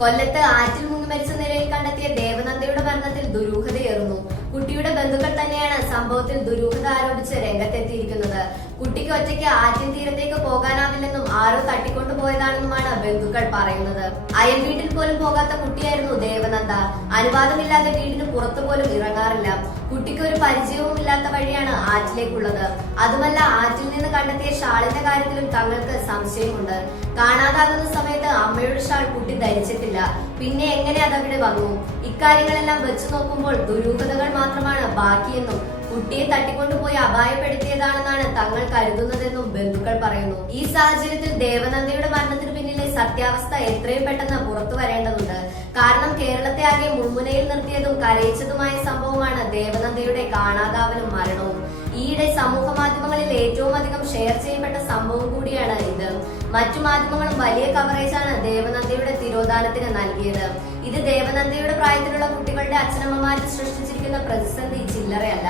കൊല്ലത്ത് ആറ്റിൽ മുങ്ങി മരിച്ച നിലയിൽ കണ്ടെത്തിയ ദേവനന്ദയുടെ മരണത്തിൽ ദുരൂഹതയേറുന്നു. കുട്ടിയുടെ ബന്ധുക്കൾ തന്നെയാണ് സംഭവത്തിൽ ദുരൂഹത ആരോപിച്ച് രംഗത്തെത്തിയിരിക്കുന്നത്. കുട്ടിക്ക് ഒറ്റയ്ക്ക് ആറ്റിൻ തീരത്തേക്ക് പോകാനാവില്ലെന്നും ആരോ തട്ടിക്കൊണ്ടുപോയതാണെന്നുമാണ് ബന്ധുക്കൾ പറയുന്നത്. അയൽ വീട്ടിൽ പോലും പോകാത്ത കുട്ടിയായിരുന്നു ദേവനന്ദ. അനുവാദമില്ലാതെ വീടിന് പുറത്തു പോലും ഇറങ്ങാറില്ല. കുട്ടിക്ക് ഒരു പരിചയവും ഇല്ലാത്ത വഴിയാണ് ആറ്റിലേക്കുള്ളത്. അതുമല്ല, ആറ്റിൽ നിന്ന് കണ്ടെത്തിയ ഷാളിന്റെ കാര്യത്തിലും തങ്ങൾക്ക് സംശയമുണ്ട്. കാണാതാകുന്ന സമയത്ത് അമ്മയുടെ ഷാൾ കുട്ടി ധരിച്ചിട്ടില്ല. പിന്നെ എങ്ങനെ അതവിടെ വന്നു? ഇക്കാര്യങ്ങളെല്ലാം വെച്ചു നോക്കുമ്പോൾ ദുരൂഹതകൾ മാത്രമാണ് ബാക്കിയെന്നും കുട്ടിയെ തട്ടിക്കൊണ്ടുപോയി അപായപ്പെടുത്തിയതാണെന്നാണ് തങ്ങൾ കരുതുന്നതെന്നും ബന്ധുക്കൾ പറയുന്നു. ഈ സാഹചര്യത്തിൽ ദേവനന്ദയുടെ മരണത്തിന് പിന്നിലെ സത്യാവസ്ഥ എത്രയും പെട്ടെന്ന് പുറത്തു വരേണ്ടതുണ്ട്. കാരണം കേരളത്തെ ആകെ മുൾമുനയിൽ നിർത്തിയതും കരയിച്ചതുമായ സംഭവമാണ് ദേവനന്ദയുടെ കാണാതാവലും മരണവും. ഈയിടെ സമൂഹ മാധ്യമങ്ങളിൽ ഏറ്റവും അധികം ഷെയർ ചെയ്യപ്പെട്ട സംഭവം കൂടിയാണ് ഇത്. മറ്റു മാധ്യമങ്ങളും വലിയ കവറേജാണ് ദേവനന്ദയുടെ തിരോധാനത്തിന് നൽകിയത്. ഇത് ദേവനന്ദയുടെ പ്രായത്തിലുള്ള കുട്ടികളുടെ അച്ഛനമ്മമാരിൽ സൃഷ്ടിച്ചിരിക്കുന്ന പ്രതിസന്ധി ചില്ലറയല്ല.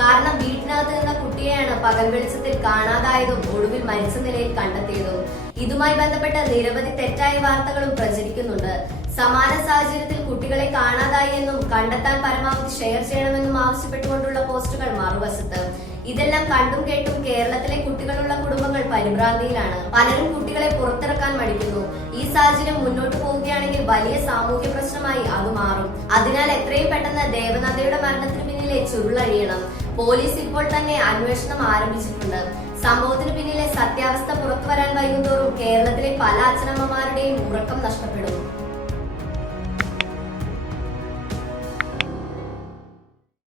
കാരണം വീട്ടിനകത്ത് നിന്ന കുട്ടിയെയാണ് പകൽ വെളിച്ചത്തിൽ കാണാതായതും ഒടുവിൽ മരിച്ച നിലയിൽ കണ്ടെത്തിയതും. ഇതുമായി ബന്ധപ്പെട്ട് നിരവധി തെറ്റായ വാർത്തകളും പ്രചരിക്കുന്നുണ്ട്. സമാന സാഹചര്യത്തിൽ കുട്ടികളെ കാണാതായി എന്നും കണ്ടെത്താൻ പരമാവധി ഷെയർ ചെയ്യണമെന്നും ആവശ്യപ്പെട്ടുകൊണ്ടുള്ള പോസ്റ്റുകൾ മറുവശത്ത്. ഇതെല്ലാം കണ്ടും കേട്ടും കേരളത്തിലെ കുട്ടികളുള്ള കുടുംബങ്ങൾ പരിഭ്രാന്തിയിലാണ്. പലരും കുട്ടികളെ പുറത്തിറക്കാൻ മടിക്കുന്നു. ഈ സാഹചര്യം മുന്നോട്ട് പോവുകയാണെങ്കിൽ വലിയ സാമൂഹ്യ പ്രശ്നമായി അത് മാറും. അതിനാൽ എത്രയും പെട്ടെന്ന് ദേവനന്ദയുടെ മരണത്തിന് പിന്നിലെ ചുരുളഴിയണം. പോലീസ് ഇപ്പോൾ തന്നെ അന്വേഷണം ആരംഭിച്ചിട്ടുണ്ട്. സംഭവത്തിന് പിന്നിലെ സത്യാവസ്ഥ പുറത്തുവരാൻ വൈകുന്തോറും കേരളത്തിലെ പല അച്ഛനമ്മമാരുടെയും ഉറക്കം നഷ്ടപ്പെടും.